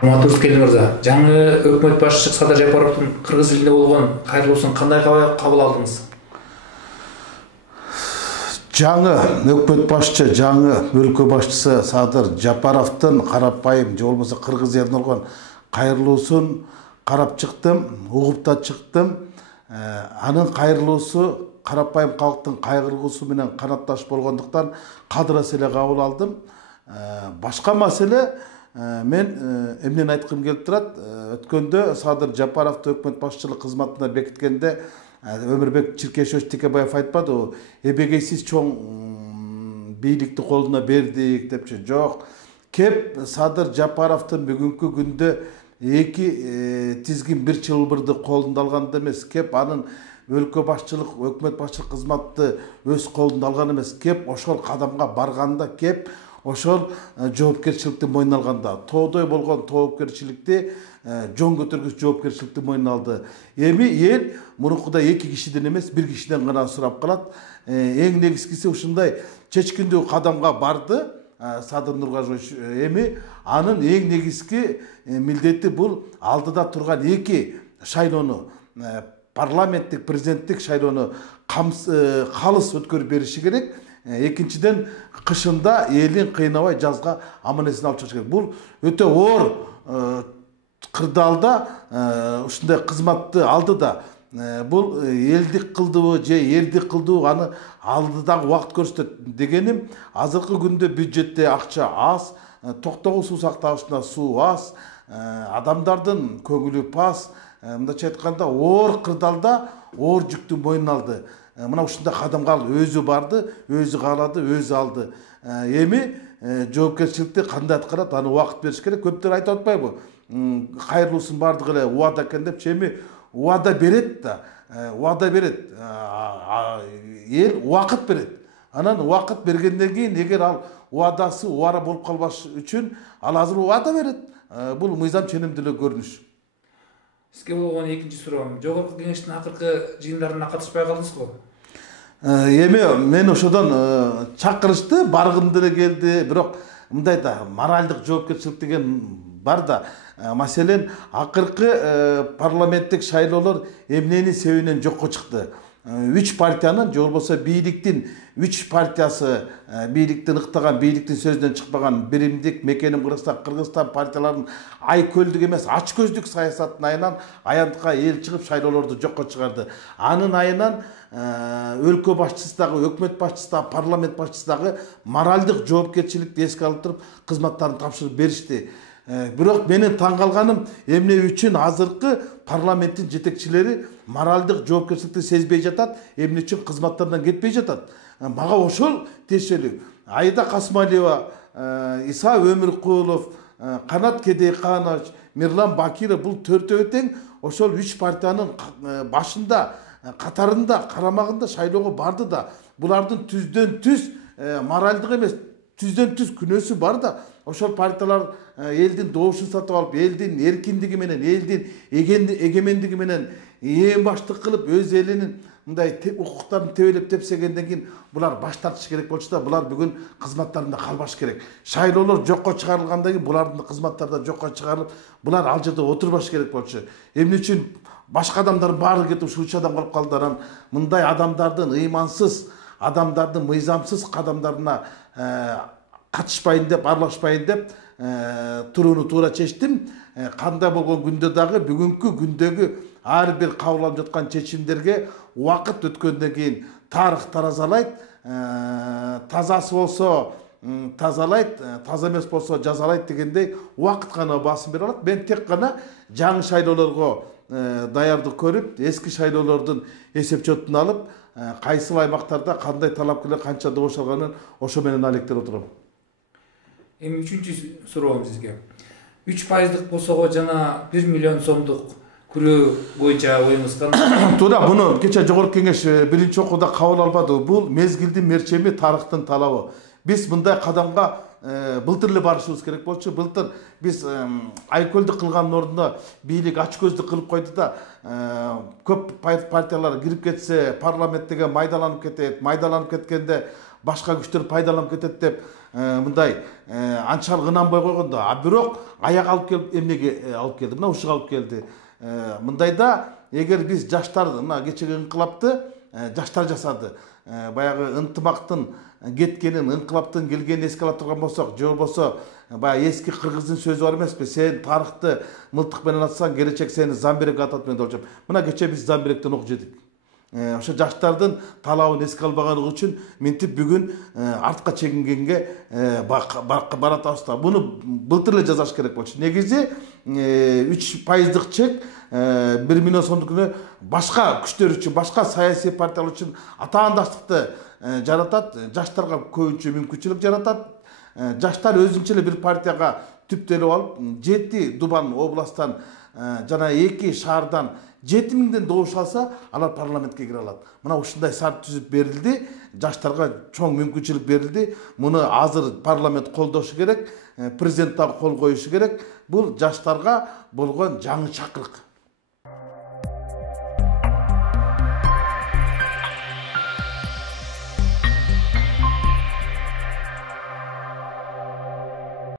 Матурский мырза, жаңы өкмөт башчысы Садыр Жапаровдун кыргыз элинде болгон кайрылуусун кандай кабыл алдыңыз? Жаңы өкмөт башчы, жаңы өлкө башчысы Садыр Жапаровдун карапайым же болбосо кыргыз элине болгон кайрылуусун карап чыктым, угуп да чыктым. Анын кайрылуусу карапайым калктын кайгыргуусу менен канатташ болгондуктан кадырас эле кабыл алдым. Башка маселе мен эмнени айткым келип турат, өткөндө Садыр Жапаровду өкмөт башчылык кызматына бекиткенде Өмүрбек Чиркешевич Текебаев айтпады, эбегейсиз чоң бийликти колуна бердик депчи. Жок, кеп Садыр Жапаровдун бүгүнкү күндө эки тизгин бир чылбырды колунда алганда эмес, кеп анын өлкө башчылык, өкмөт башчылык кызматты өз колунда алган эмес, кеп ошол кадамга барганда, кеп ошол жоопкерчиликти мойнуна алганда, тоодой болгон жоопкерчиликти жон көтөргүч жоопкерчиликти мойнуна алды. Эми эл мурункудай эки кишиден эмес, бир кишиден гана сурап калат. Эң негизгиси ушундай чечкиндүү кадамга барды Садыр Нургажович. Эми анын эң негизги милдети бул алдыда турган эки шайлоону, парламенттик, президенттик шайлоону калыс өткөрүп бериши керек. Экинчиден кышында элин кыйнабай жазга аман-эсен алып чыгыш керек. Бул өтө оор кырдаалда ушундай кызматты алды да. Бул элдик кылдыбы же эрдик кылдыбы аны алдыдагы убакыт көрсөтөт дегеним. Азыркы күндө бюджетте акча аз, токтогул суу сактагычына суу аз, адамдардын көңүлү пас. Мындайча айтканда оор кырдаалда оор жүктү мойнуна алды. Мына ушундай кадамга өзү барды, өзү каалады, өзү алды. Эми жоопкерчиликти кандай аткарат, аны убакыт бериш керек. Көптөр айтып атпайбы? Кайрылуусун бардыгы эле убада экен деп, эми убада берет да, убада берет. Эл убакыт берет. Анан убакыт бергенден кийин эгер ал убадасы убара болуп калбаш үчүн ал азыр убада берет. Бул мыйзам ченемдүү эле көрүнүш. Сизге болгон экинчи суроом, жогорку кеңештин акыркы жыйындарына катышпай калдыңызбы? Эми мен ошодон чакырышты, баргым деле келди, бирок мындай да моральдык жоопкерчилик деген бар да. Маселен, акыркы парламенттик шайлоолор эмненин себебинен жокко чыкты. 3 партиянын, же болбосо бийликтин 3 партиясы, бийликтин ыктаган, бийликтин сөзүнөн чыкпаган Биримдик, Мекеним Кыргызстан партияларынын айкөлдүк эмес, ач көздүк саясаттын айынан аянтка эл чыгып шайлоолорду жокко чыгарды. Анын айынан өлкө башчысы дагы, өкмөт башчысы дагы, парламент башчысы дагы моральдык жоопкерчиликти эске алып туруп кызматтарын тапшырып беришти. Бирок менин таң калганым, эмне үчүн азыркы парламенттин жетекчилери моральдык жоопкерчиликти сезбей жатат, эмне үчүн кызматтарынан кетпей жатат. Мага ошол тиешелүү. Айда Касмалиева, Иса Өмүркулов, Канат Кедейканович, Мирлан Бакиров бул төртөө тең ошол 3 партиянын башында, катарында, карамагында шайлоого барды да. Булардын түздөн түз моральдык эмес, түздөн түз күнөөсү бар да. Ошол партиялар элдин добушун сатып алып, элдин эркиндиги менен, элдин эгемендиги менен эң баштык кылып, өз элинин мындай укуктарын тебелеп тепсегенден кийин булар баш тартыш керек болчу да, булар бүгүн кызматтарында калбаш керек. Шайлоолор жокко чыгарылгандан кийин булардын кызматтары да жокко чыгарылып, булар ал жерде отурбаш керек болчу. Эмне үчүн башка адамдар баары кетип ушул 3 адам калып калдылар? Мындай адамдардын ыймансыз, адамдардын мыйзамсыз кадамдарына катышпайын деп, аралашпайын деп турууну туура чечтим. Кандай болгон күндө дагы бүгүнкү күндөгү ар бир кабыл алып жаткан чечимдерге убакыт өткөндөн кийин тарых таразалайт, тазасы болсо тазалайт, таза эмес болсо жазалайт дегендей убакыт гана басым бере алат. Мен тек гана жаңы шайлоолорго даярдык көрүп, эски шайлоолордун эсепчотун алып, кайсыл аймактарда кандай талапкерлер канча добуш алганын ошо менен алектенип отурам. Эми үчүнчү суроом сизге. 3% босого жана 1 миллион сомдук күрөө боюнча оюңуз кандай? Туура, буну кече жогорку кеңеш биринчи окууда кабыл албады. Бул мезгилдин мерчеми, тарыхтын талабы. Биз мындай кадамга былтыр эле барышыбыз керек болчу. Былтыр биз айкөлдүк кылгандын ордуна бийлик ач көздүк кылып койду да, көп партиялар кирип кетсе, парламенттеге майдаланып кетет. Майдаланып кеткенде башка күчтөр пайдаланып кетет деп мындай анчалык ынанбай койгондо, а бирок аяк алып келип эмнеге алып келди? Мына ушуга алып келди. Мындайда эгер биз жаштарды, мына кечеги инкылапты жаштар жасады, баягы ынтымактын кеткенин, инкылаптын келгенин эске ала турган болсок, же болбосо баягы эски кыргыздын сөзү бар эмеспи? Сен тарыхты мылтык менен атсаң, келечек сени замберек атат мен деп. Мына кече биз замберектен ок жедик. Ошо жаштардын талабын эске албаганлыгы үчүн мынтип бүгүн артка чегингенге баратабыз да. Буну былтыр эле жазаш керек болчу. Негизи 3% чек 1 миллион сомдукуну башка күчтөр үчүн, башка саясий партиялар үчүн атаандаштыкты жаратат, жаштарга көбүнчө мүмкүнчүлүк жаратат. Жаштар өзүнчө эле бир партияга түптөлүп алып, 7 Дубан областтан жана 2 шаардан 7000ден добуш алса, алар парламентке кире алат. Мына ушундай шарт түзүп берилди, жаштарга чоң мүмкүнчүлүк берилди. Муну азыр парламент колдошу керек, президент дагы кол коюшу керек. Бул жаштарга болгон жаңы чакырык.